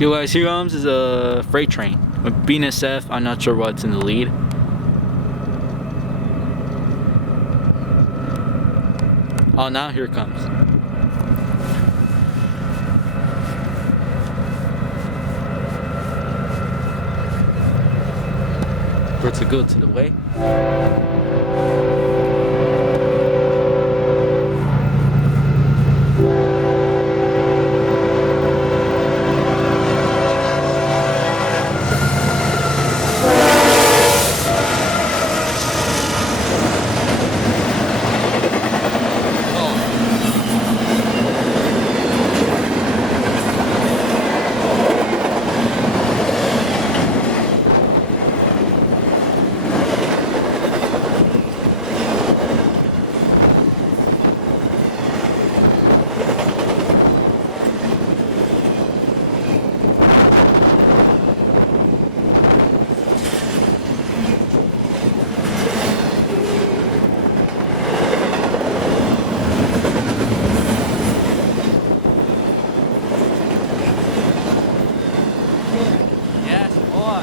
Yo guys, here comes is a freight train with BNSF. I'm not sure what's in the lead. Oh, now here it comes. Where's it go to the way? Yes, boy.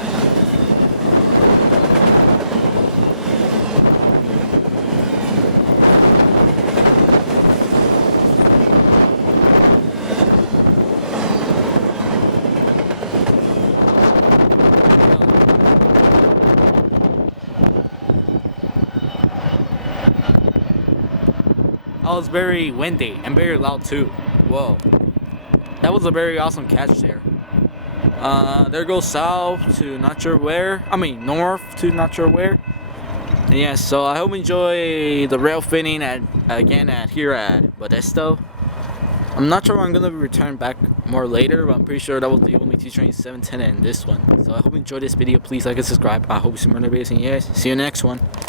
Oh, it's very windy and very loud too. Whoa. That was a very awesome catch there. There goes south to not sure where. I mean, north to not sure where. And yeah, so I hope you enjoy the rail fitting here at Modesto. I'm not sure when I'm gonna return back more later, but I'm pretty sure that was the only two trains, 710 and this one. So I hope you enjoyed this video. Please like and subscribe. I hope you see more videos, and yes, see you in the next one.